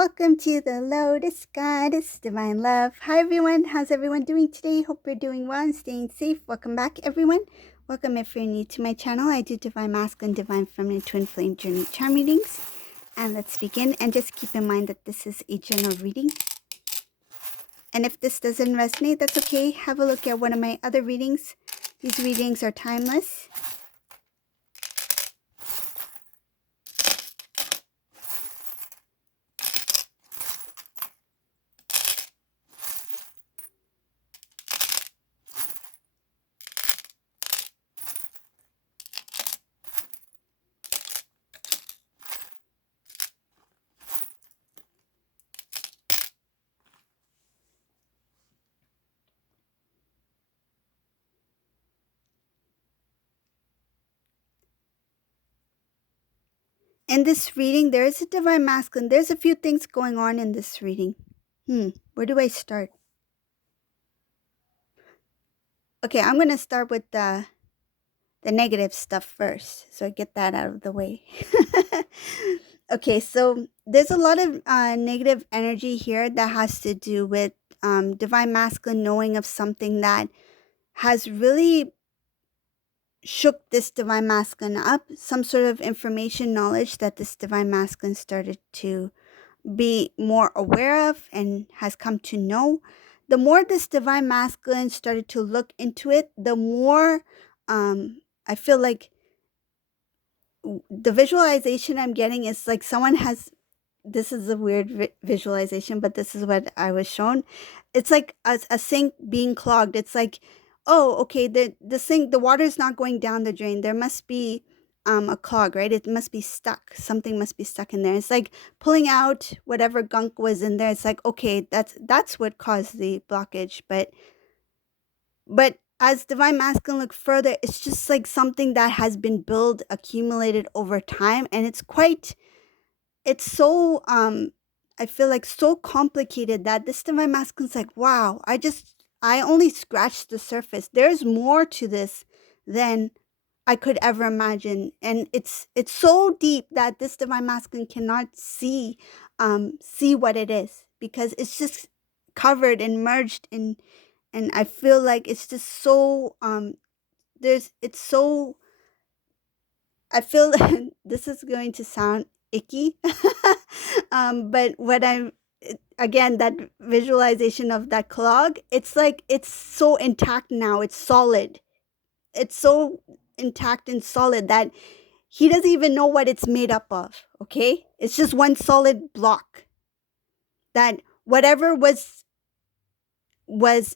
Welcome to the Lotus Goddess Divine Love. Hi everyone, how's everyone doing today? Hope you're doing well and staying safe. Welcome back everyone. Welcome if you're new to my channel. I do Divine Masculine, Divine Feminine, Twin Flame Journey Charm readings. And let's begin. And just keep in mind that this is a general reading. And if this doesn't resonate, that's okay. Have a look at one of my other readings. These readings are timeless. In this reading, there is a Divine Masculine. There's a few things going on in this reading. Where do I start? Okay, I'm going to start with the negative stuff first, so I get that out of the way. Okay, so there's a lot of negative energy here that has to do with Divine Masculine knowing of something that has really shook this Divine Masculine up, some sort of information knowledge that this Divine Masculine started to be more aware of and has come to know. The more this Divine Masculine started to look into it, the more I feel like the visualization I'm getting is like someone has, this is a weird visualization, but this is what I was shown. It's like a sink being clogged. It's like, oh, okay, the sink, the water is not going down the drain. There must be a clog, right? It must be stuck. Something must be stuck in there. It's like pulling out whatever gunk was in there. It's like, okay, that's what caused the blockage. But as Divine Masculine look further, it's just like something that has been built, accumulated over time, and it's so I feel like so complicated that this Divine Masculine's like, wow, I only scratched the surface. There's more to this than I could ever imagine. And it's so deep that this Divine Masculine cannot see what it is, because it's just covered and merged in, and I feel like it's just so there's it's so I feel this is going to sound icky. But what I'm again, that visualization of that clog, it's like it's so intact now, it's solid. It's so intact and solid that he doesn't even know what it's made up of, okay? It's just one solid block that whatever was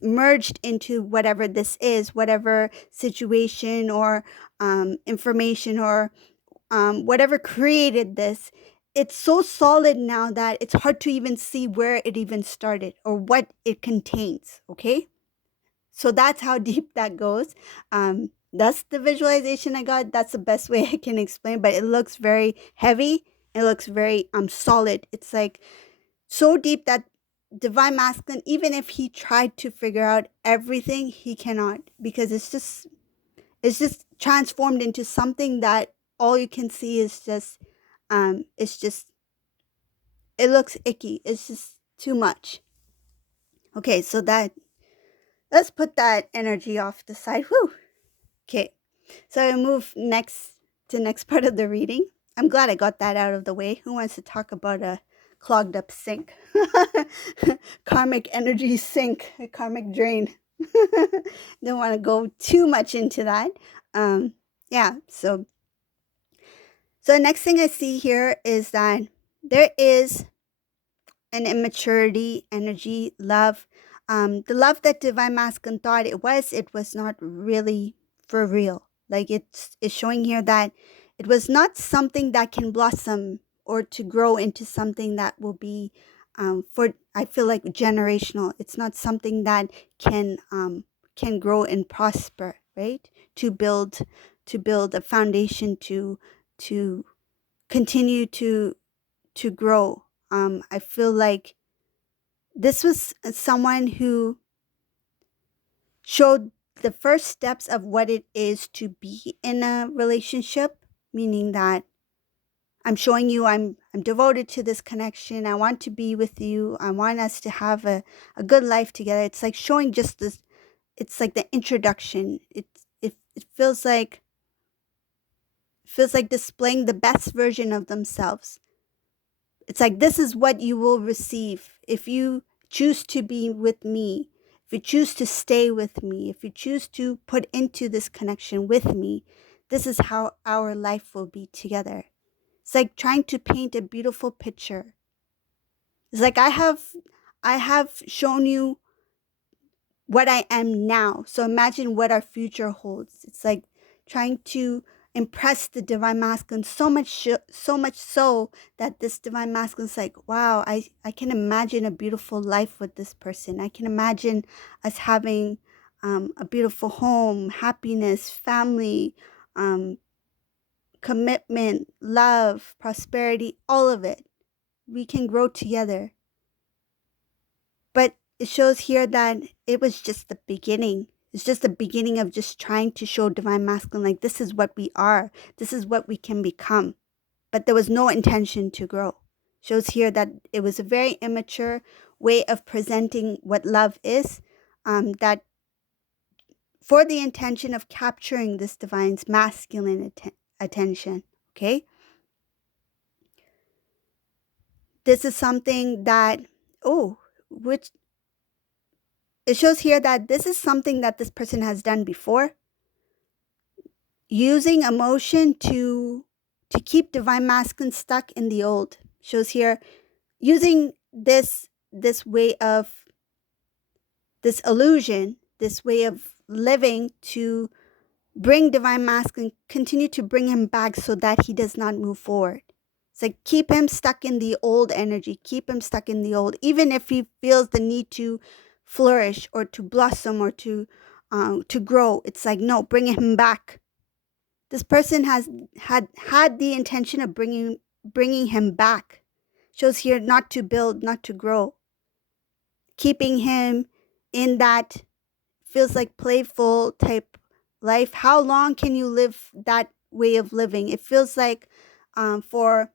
merged into whatever this is, whatever situation or information or whatever created this, it's so solid now that it's hard to even see where it even started or what it contains, okay? So that's how deep that goes. That's the visualization I got. That's the best way I can explain, but it looks very heavy. It looks very solid. It's like so deep that Divine Masculine, even if he tried to figure out everything, he cannot, because it's just transformed into something that all you can see is just it's just, it looks icky. It's just too much. Okay, so that, let's put that energy off the side. Whew. Okay, so I move next part of the reading. I'm glad I got that out of the way. Who wants to talk about a clogged up sink? Karmic energy sink, a karmic drain. Don't want to go too much into that. Yeah, so the next thing I see here is that there is an immaturity, energy, love. The love that Divine Masculine thought it was not really for real. Like it's showing here that it was not something that can blossom or to grow into something that will be for, I feel like, generational. It's not something that can grow and prosper, right? To build a foundation to continue to grow. I feel like this was someone who showed the first steps of what it is to be in a relationship, meaning that I'm showing you I'm devoted to this connection. I want to be with you. I want us to have a good life together. It's like showing just this, it's like the introduction. It feels like displaying the best version of themselves. It's like this is what you will receive if you choose to be with me, if you choose to stay with me, if you choose to put into this connection with me. This is how our life will be together. It's like trying to paint a beautiful picture. It's like I have shown you what I am now. So imagine what our future holds. It's like trying to impress the divine masculine so much so that this divine masculine is like, wow, I can imagine a beautiful life with this person. I can imagine us having a beautiful home, happiness, family, um, commitment, love, prosperity, all of it. We can grow together. But it shows here that it was just the beginning. It's just the beginning of just trying to show divine masculine, like, this is what we are, this is what we can become. But there was no intention to grow. Shows here that it was a very immature way of presenting what love is, that for the intention of capturing this divine's masculine attention. Okay? This is something that, which it shows here that this is something that this person has done before, using emotion to keep divine masculine stuck in the old. Shows here using this way of this illusion, this way of living to bring divine masculine, continue to bring him back so that he does not move forward. It's like keep him stuck in the old energy, keep him stuck in the old, even if he feels the need to flourish or to blossom or to grow. It's like, no, bring him back. This person has had the intention of bringing him back. Shows here not to build, not to grow. Keeping him in that feels like playful type life. How long can you live that way of living? It feels like for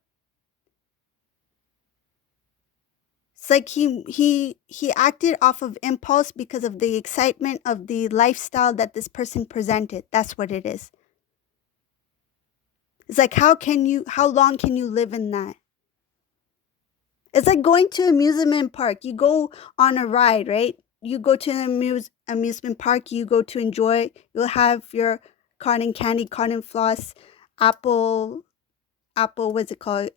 it's like he acted off of impulse because of the excitement of the lifestyle that this person presented. That's what it is. It's like how long can you live in that? It's like going to an amusement park. You go on a ride, right? You go to an amusement park, you go to enjoy, you'll have your cotton candy, cotton floss, apple, what's it called?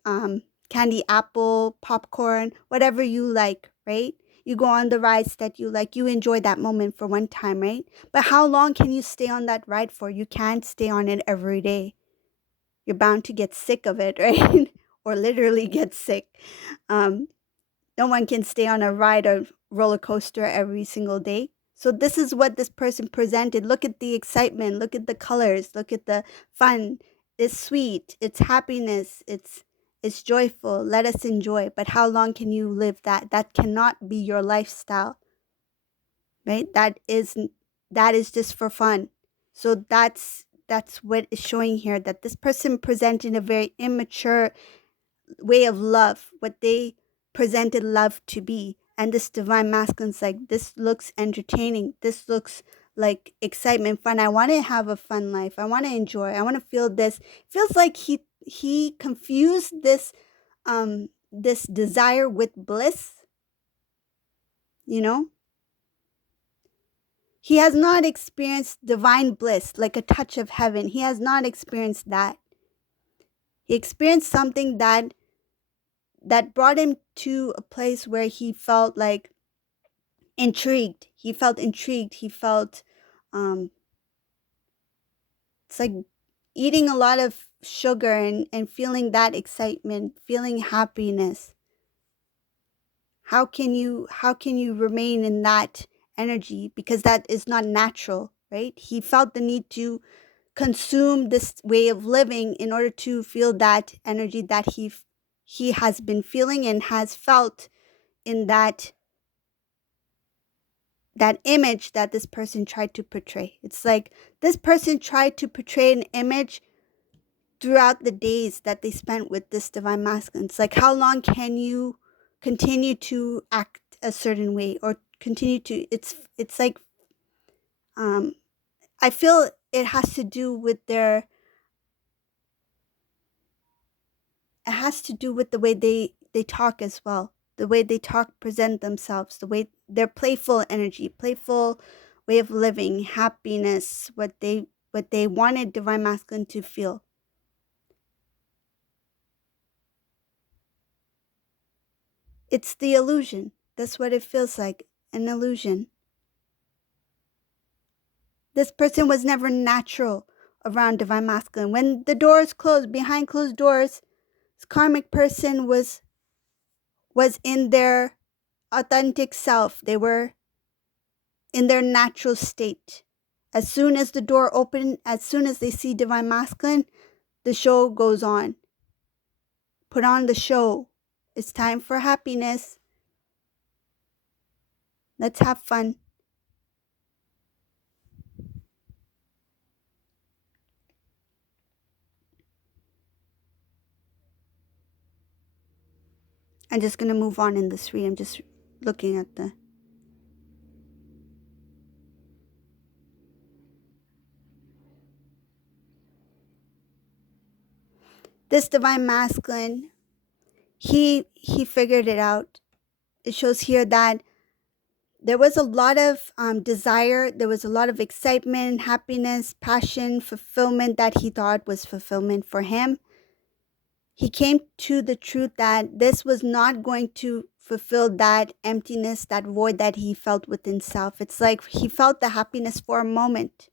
Candy apple, popcorn, whatever you like, right? You go on the rides that you like. You enjoy that moment for one time, right? But how long can you stay on that ride for? You can't stay on it every day. You're bound to get sick of it, right? Or literally get sick. Um, no one can stay on a ride or roller coaster every single day. So this is what this person presented. Look at the excitement, look at the colors, look at the fun. It's sweet, it's happiness, it's joyful. Let us enjoy. But how long can you live that? That cannot be your lifestyle. Right? That is just for fun. So that's what is showing here, that this person presented a very immature way of love, what they presented love to be. And this divine masculine's like, this looks entertaining. This looks like excitement, fun. I want to have a fun life. I want to enjoy. I want to feel this. Feels like he confused this desire with bliss. You know, he has not experienced divine bliss, like a touch of heaven. He has not experienced that. He experienced something that brought him to a place where he felt like intrigued. He felt intrigued. He felt it's like eating a lot of sugar and feeling that excitement, feeling happiness. How can you remain in that energy, because that is not natural, right? He felt the need to consume this way of living in order to feel that energy that he has been feeling and has felt in that image that this person tried to portray. It's like this person tried to portray an image throughout the days that they spent with this divine masculine. It's like, how long can you continue to act a certain way, or continue to, it's like, um I feel it has to do with the way they talk as well. The way they talk, present themselves, the way their playful energy, playful way of living, happiness, what they wanted divine masculine to feel. It's the illusion. That's what it feels like, an illusion. This person was never natural around divine masculine. When the doors closed, behind closed doors, this karmic person was in their authentic self. They were in their natural state. As soon as the door opened, as soon as they see divine masculine, the show goes on. Put on the show. It's time for happiness. Let's have fun. I'm just going to move on in this read. I'm just looking at this divine masculine. He figured it out. It shows here that there was a lot of desire. There was a lot of excitement, happiness, passion, fulfillment that he thought was fulfillment for him. He came to the truth that this was not going to fulfill that emptiness, that void that he felt within self. It's like he felt the happiness for a moment.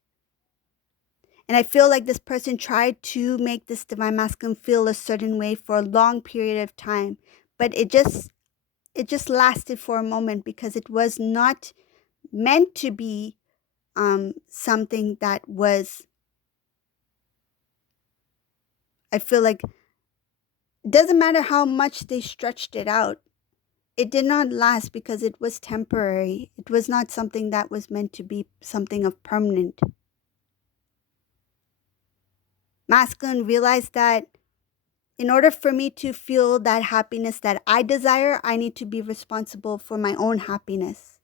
And I feel like this person tried to make this divine masculine feel a certain way for a long period of time. But it just lasted for a moment, because it was not meant to be something that was, I feel like, it doesn't matter how much they stretched it out. It did not last because it was temporary. It was not something that was meant to be something of permanent. Masculine realized that in order for me to feel that happiness that I desire, I need to be responsible for my own happiness.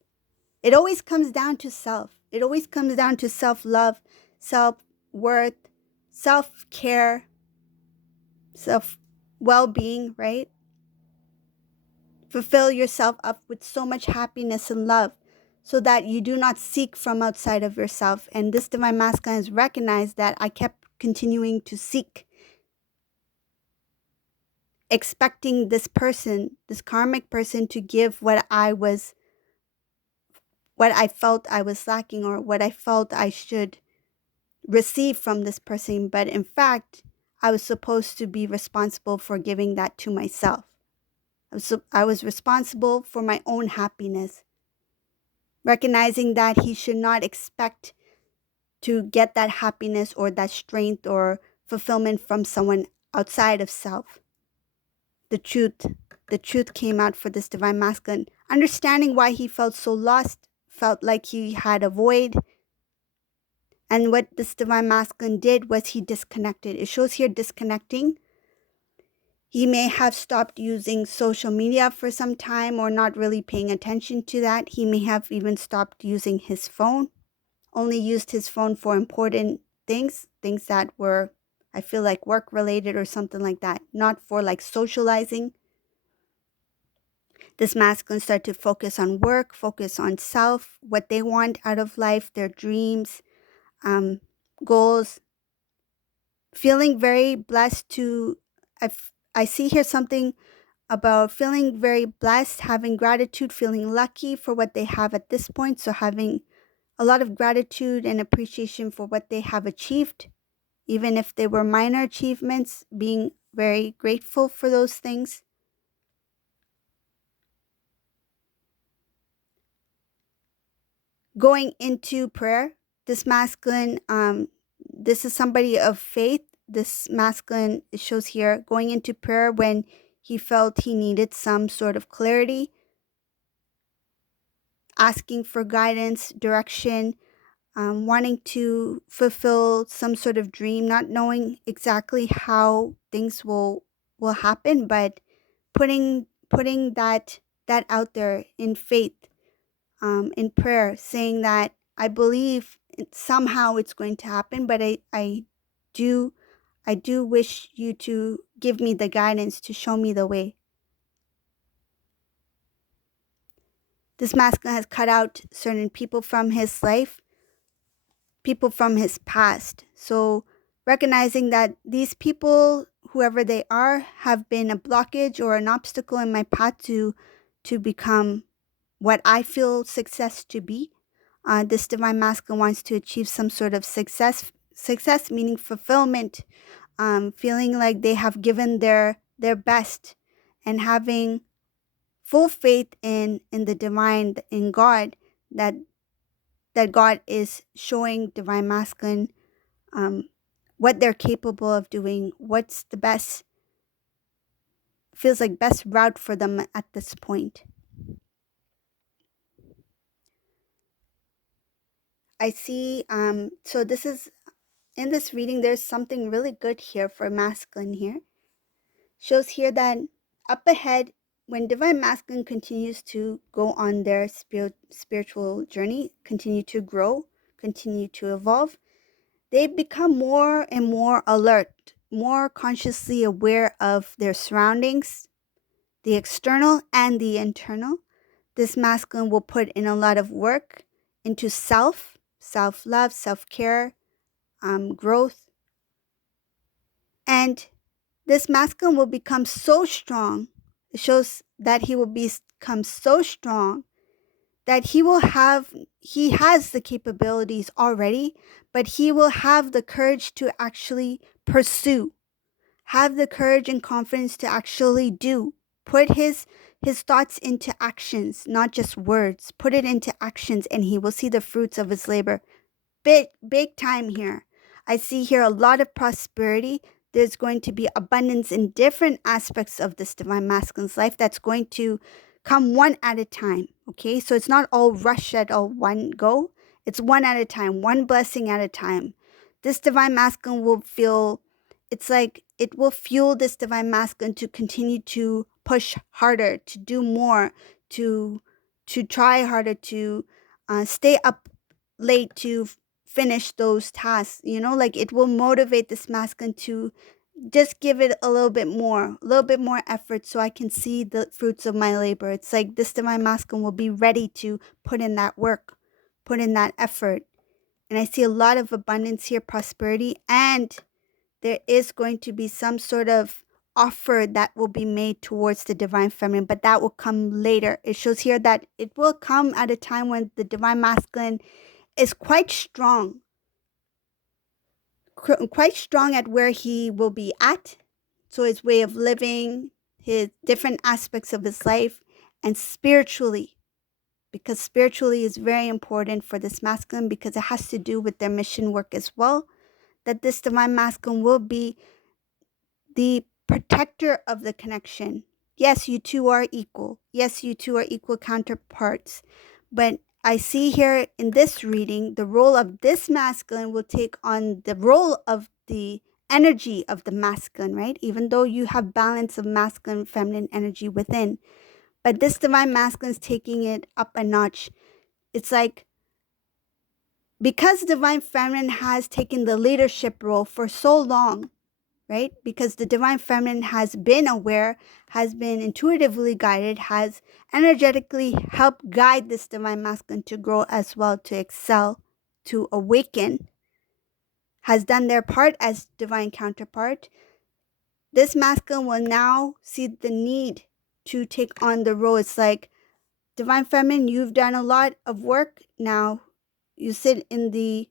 It always comes down to self. It always comes down to self-love, self-worth, self-care, self-well-being, right? Fulfill yourself up with so much happiness and love so that you do not seek from outside of yourself. And this divine masculine has recognized that I kept continuing to seek, expecting this person, this karmic person, to give what I felt I was lacking, or what I felt I should receive from this person. But in fact, I was supposed to be responsible for giving that to myself. I was responsible for my own happiness, recognizing that he should not expect to get that happiness or that strength or fulfillment from someone outside of self. The truth came out for this divine masculine, understanding why he felt so lost, felt like he had a void. And what this divine masculine did was he disconnected. It shows here disconnecting. He may have stopped using social media for some time, or not really paying attention to that. He may have even stopped using his phone, only used his phone for important things that were, I feel like, work related or something like that, not for like socializing. This masculine started to focus on work, focus on self, what they want out of life, their dreams, goals. Feeling very blessed to, I see here something about feeling very blessed, having gratitude, feeling lucky for what they have at this point. So having a lot of gratitude and appreciation for what they have achieved, even if they were minor achievements, being very grateful for those things. Going into prayer, this masculine, this is somebody of faith. This masculine, it shows here, going into prayer when he felt he needed some sort of clarity, asking for guidance, direction, wanting to fulfill some sort of dream, not knowing exactly how things will happen, but putting that out there in faith, in prayer, saying that I believe somehow it's going to happen, but do I do wish you to give me the guidance to show me the way. This masculine has cut out certain people from his life, people from his past. So recognizing that these people, whoever they are, have been a blockage or an obstacle in my path to become what I feel success to be. This divine masculine wants to achieve some sort of success meaning fulfillment, feeling like they have given their best, and having full faith in the divine, in God, that God is showing divine masculine, um, what they're capable of doing, what's the best, feels like best route for them at this point. I see. So this is, in this reading, there's something really good here for masculine here. Shows here that up ahead, when divine masculine continues to go on their spiritual journey, continue to grow, continue to evolve, they become more and more alert, more consciously aware of their surroundings, the external and the internal. This masculine will put in a lot of work into self love, self care, growth, and this masculine will become so strong. It shows that he will become so strong that he has the capabilities already, but he will have the courage to actually pursue, have the courage and confidence to actually do, put his thoughts into actions, not just words, put it into actions, and he will see the fruits of his labor. Big time here. I see here a lot of prosperity. There's going to be abundance in different aspects of this divine masculine's life that's going to come one at a time. Okay, so it's not all rush at all one go. It's one at a time, one blessing at a time. This divine masculine will feel, it's like it will fuel this divine masculine to continue to push harder, to do more, to try harder, to stay up late to finish those tasks. Like it will motivate this masculine to just give it a little bit more effort, so I can see the fruits of my labor. It's like this divine masculine will be ready to put in that work, put in that effort. And I see a lot of abundance here, prosperity, and there is going to be some sort of offer that will be made towards the divine feminine, but that will come later. It shows here that it will come at a time when the divine masculine is quite strong, at where he will be at. So his way of living, his different aspects of his life, and spiritually, because spiritually is very important for this masculine, because it has to do with their mission work as well. That this divine masculine will be the protector of the connection. Yes, you two are equal. Yes, you two are equal counterparts. But I see here in this reading, the role of this masculine will take on the role of the energy of the masculine, right? Even though you have balance of masculine and feminine energy within. But this divine masculine is taking it up a notch. It's like, because divine feminine has taken the leadership role for so long, right? Because the divine feminine has been aware, has been intuitively guided, has energetically helped guide this divine masculine to grow as well, to excel, to awaken, has done their part as divine counterpart. This masculine will now see the need to take on the role. It's like, divine feminine, you've done a lot of work. Now you sit in the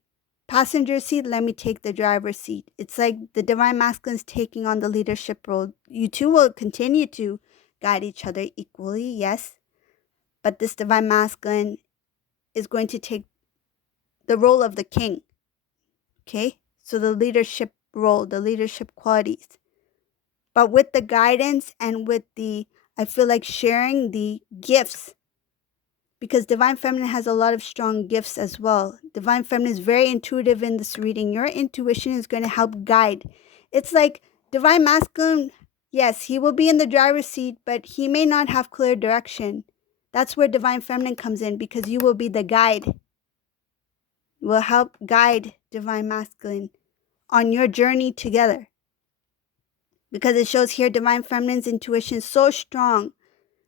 passenger seat, let me take the driver's seat. It's like the divine masculine is taking on the leadership role. You two will continue to guide each other equally, yes, but this divine masculine is going to take the role of the king. Okay, so the leadership role, the leadership qualities, but with the guidance and with the, I feel like, sharing the gifts because divine feminine has a lot of strong gifts as well. Divine feminine is very intuitive in this reading. Your intuition is going to help guide. It's like divine masculine, yes, he will be in the driver's seat, but he may not have clear direction. That's where divine feminine comes in, because you will be the guide. You will help guide divine masculine on your journey together. Because it shows here divine feminine's intuition is so strong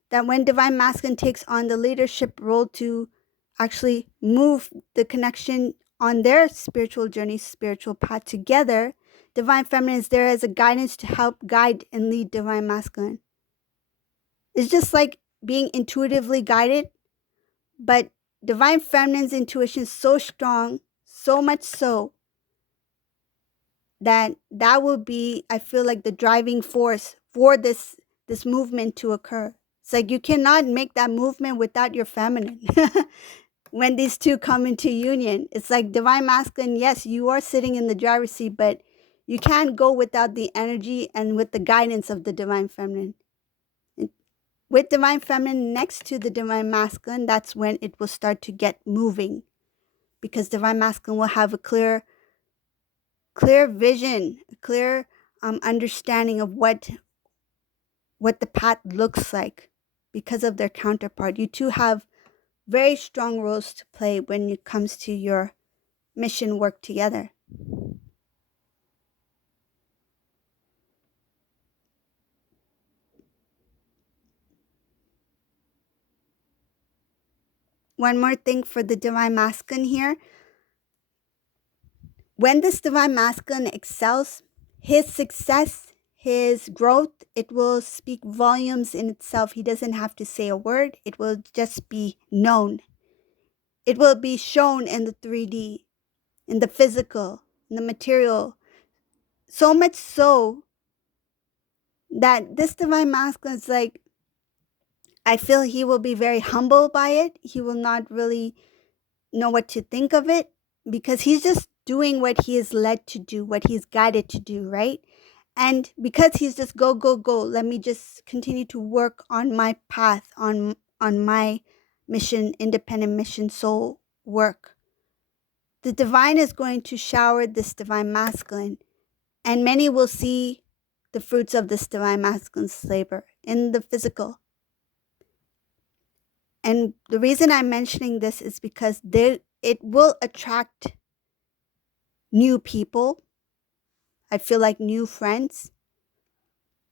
that when divine masculine takes on the leadership role to actually move the connection on their spiritual journey, spiritual path together, divine feminine is there as a guidance to help guide and lead divine masculine. It's just like being intuitively guided, but divine feminine's intuition is so strong, so much so that will be, I feel like, the driving force for this movement to occur. It's like you cannot make that movement without your feminine. When these two come into union, it's like divine masculine, yes, you are sitting in the driver's seat, but you can't go without the energy and with the guidance of the divine feminine. And with divine feminine next to the divine masculine, that's when it will start to get moving, because divine masculine will have a clear vision, a clear understanding of what the path looks like because of their counterpart. You two have very strong roles to play when it comes to your mission work together. One more thing for the divine masculine here. When this divine masculine excels, his success, his growth, it will speak volumes in itself. He doesn't have to say a word. It will just be known. It will be shown in the 3D, in the physical, in the material. So much so that this divine masculine is like, I feel he will be very humble by it. He will not really know what to think of it, because he's just doing what he is led to do, what he's guided to do, right? And because he's just go, let me just continue to work on my path, on my mission, independent mission, soul work. The divine is going to shower this divine masculine, and many will see the fruits of this divine masculine's labor in the physical. And the reason I'm mentioning this is because it will attract new people. I feel like new friends,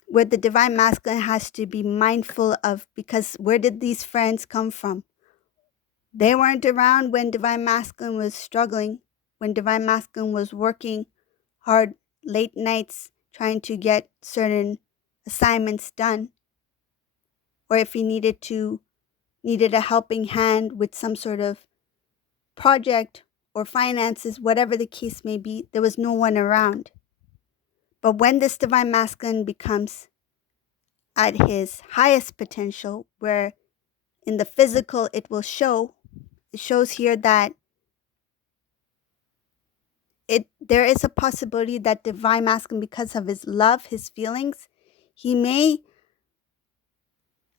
where the divine masculine has to be mindful of, because where did these friends come from? They weren't around when divine masculine was struggling, when divine masculine was working hard, late nights, trying to get certain assignments done. Or if he needed a helping hand with some sort of project or finances, whatever the case may be, there was no one around. But when this divine masculine becomes at his highest potential, where in the physical it shows here that there is a possibility that divine masculine, because of his love, his feelings,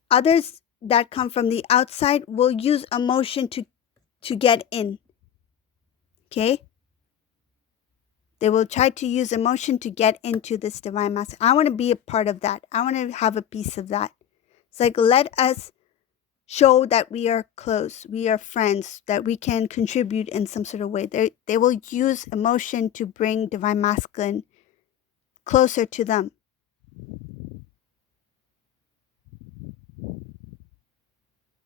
others that come from the outside will use emotion to get in. Okay? They will try to use emotion to get into this divine masculine. I want to be a part of that. I want to have a piece of that. It's like, let us show that we are close, we are friends, that we can contribute in some sort of way. They will use emotion to bring divine masculine closer to them.